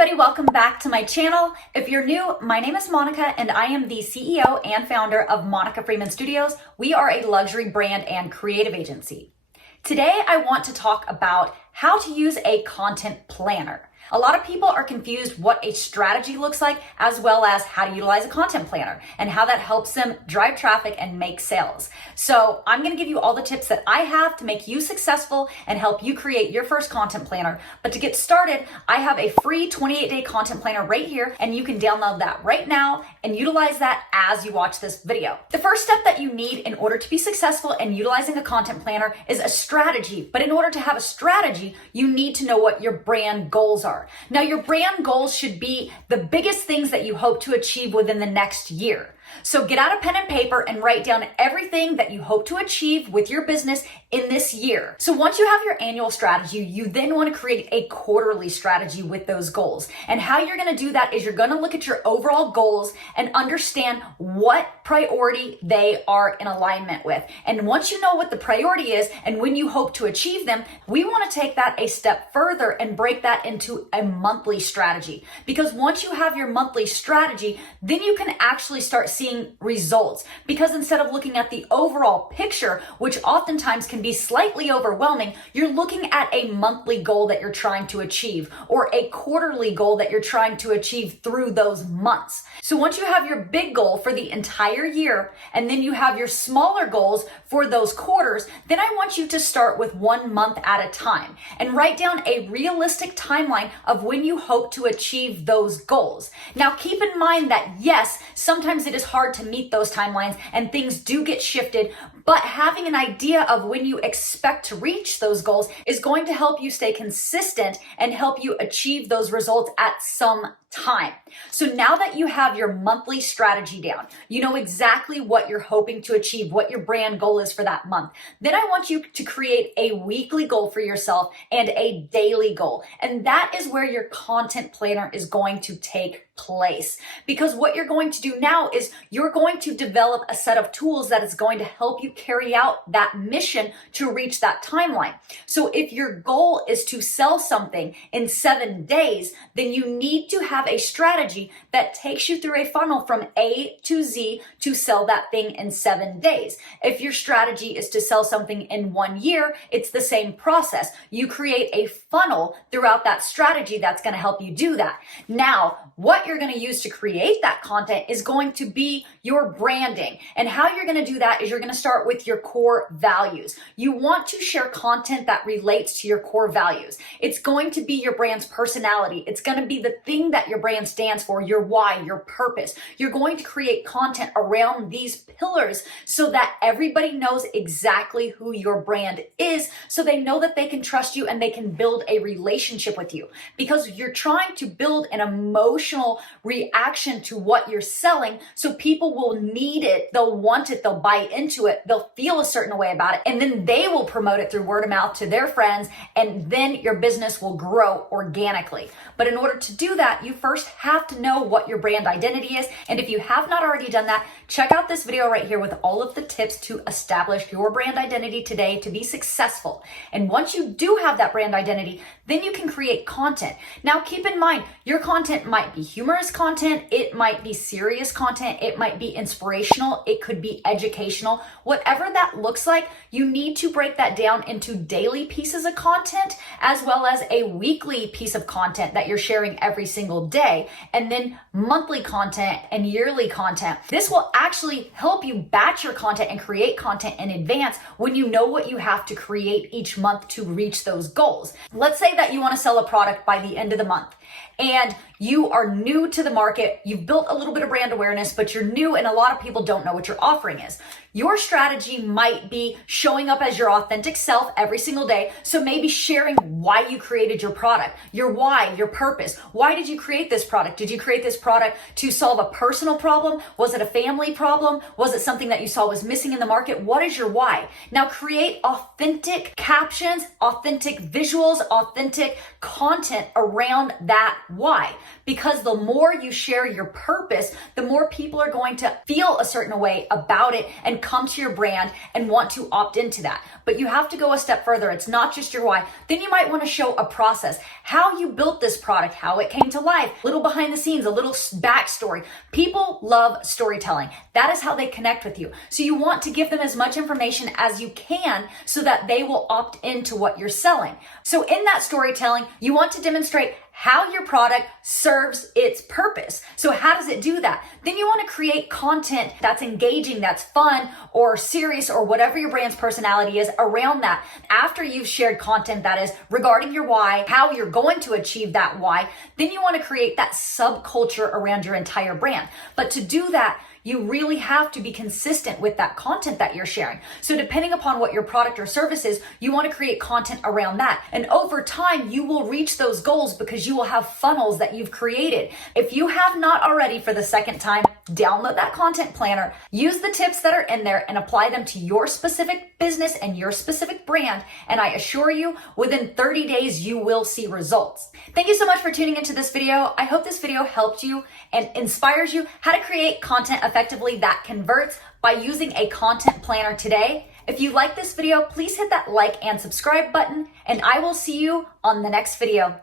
everybody, welcome back to my channel. If you're new, my name is Monica and I am the CEO and founder of Monica Freeman Studios. We are a luxury brand and creative agency. Today, I want to talk about how to use a content planner. A lot of people are confused what a strategy looks like, as well as how to utilize a content planner and how that helps them drive traffic and make sales. So I'm going to give you all the tips that I have to make you successful and help you create your first content planner. But to get started, I have a free 28-day content planner right here, and you can download that right now and utilize that as you watch this video. The first step that you need in order to be successful in utilizing a content planner is a strategy. But in order to have a strategy, you need to know what your brand goals are. Now, your brand goals should be the biggest things that you hope to achieve within the next year. So get out a pen and paper and write down everything that you hope to achieve with your business in this year. So once you have your annual strategy, you then want to create a quarterly strategy with those goals. And how you're going to do that is you're going to look at your overall goals and understand what priority they are in alignment with. And once you know what the priority is and when you hope to achieve them, we want to take that a step further and break that into a monthly strategy. Because once you have your monthly strategy, then you can actually start seeing results. Because instead of looking at the overall picture, which oftentimes can be slightly overwhelming, you're looking at a monthly goal that you're trying to achieve or a quarterly goal that you're trying to achieve through those months. So once you have your big goal for the entire year and then you have your smaller goals for those quarters, then I want you to start with 1 month at a time and write down a realistic timeline of when you hope to achieve those goals. Now, keep in mind that yes, sometimes it is hard to meet those timelines and things do get shifted, but having an idea of when you expect to reach those goals is going to help you stay consistent and help you achieve those results at some time. So now that you have your monthly strategy down, you know exactly what you're hoping to achieve, what your brand goal is for that month. Then I want you to create a weekly goal for yourself and a daily goal. And that is where your content planner is going to take place. Because what you're going to do now is you're going to develop a set of tools that is going to help you carry out that mission to reach that timeline. So if your goal is to sell something in 7 days, then you need to have a strategy that takes you through a funnel from A to Z to sell that thing in 7 days. If your strategy is to sell something in 1 year, it's the same process. You create a funnel throughout that strategy that's going to help you do that. Now, what you're going to use to create that content is going to be your branding. And how you're going to do that is you're going to start with your core values. You want to share content that relates to your core values. It's going to be your brand's personality. It's going to be the thing that your brand stands for, your why, your purpose. You're going to create content around these pillars so that everybody knows exactly who your brand is, so they know that they can trust you and they can build a relationship with you. Because you're trying to build an emotional reaction to what you're selling, so people will need it, they'll want it, they'll buy into it, they'll feel a certain way about it, and then they will promote it through word of mouth to their friends, and then your business will grow organically. But in order to do that, you first have to know what your brand identity is. And if you have not already done that, check out this video right here with all of the tips to establish your brand identity today to be successful. And once you do have that brand identity, then you can create content. Now, keep in mind, your content might be humorous content, it might be serious content, it might be inspirational, it could be educational. Whatever that looks like, you need to break that down into daily pieces of content as well as a weekly piece of content that you're sharing every single day, and then monthly content and yearly content. This will actually help you batch your content and create content in advance when you know what you have to create each month to reach those goals. Let's say that you want to sell a product by the end of the month and you are new to the market, you've built a little bit of brand awareness, but you're new and a lot of people don't know what your offering is. Your strategy might be showing up as your authentic self every single day. So maybe sharing why you created your product, your why, your purpose. Why did you create this product? Did you create this product to solve a personal problem? Was it a family problem? Was it something that you saw was missing in the market? What is your why? Now create authentic captions, authentic visuals, authentic content around that why. Because the more you share your purpose, the more people are going to feel a certain way about it and and come to your brand and want to opt into that. But you have to go a step further. It's not just your why. Then you might want to show a process, how you built this product, how it came to life, a little behind the scenes, a little backstory. People love storytelling. That is how they connect with you. So you want to give them as much information as you can so that they will opt into what you're selling. So in that storytelling, you want to demonstrate how your product serves its purpose. So how does it do that? Then you want to create content that's engaging, that's fun or serious or whatever your brand's personality is around that. After you've shared content that is regarding your why, how you're going to achieve that why, then you want to create that subculture around your entire brand. But to do that, you really have to be consistent with that content that you're sharing. So depending upon what your product or service is, you want to create content around that. And over time, you will reach those goals because you will have funnels that you've created. If you have not already, for the second time, download that content planner, use the tips that are in there and apply them to your specific business and your specific brand. And I assure you, within 30 days, you will see results. Thank you so much for tuning into this video. I hope this video helped you and inspires you how to create content effectively that converts by using a content planner today. If you like this video, please hit that like and subscribe button, and I will see you on the next video.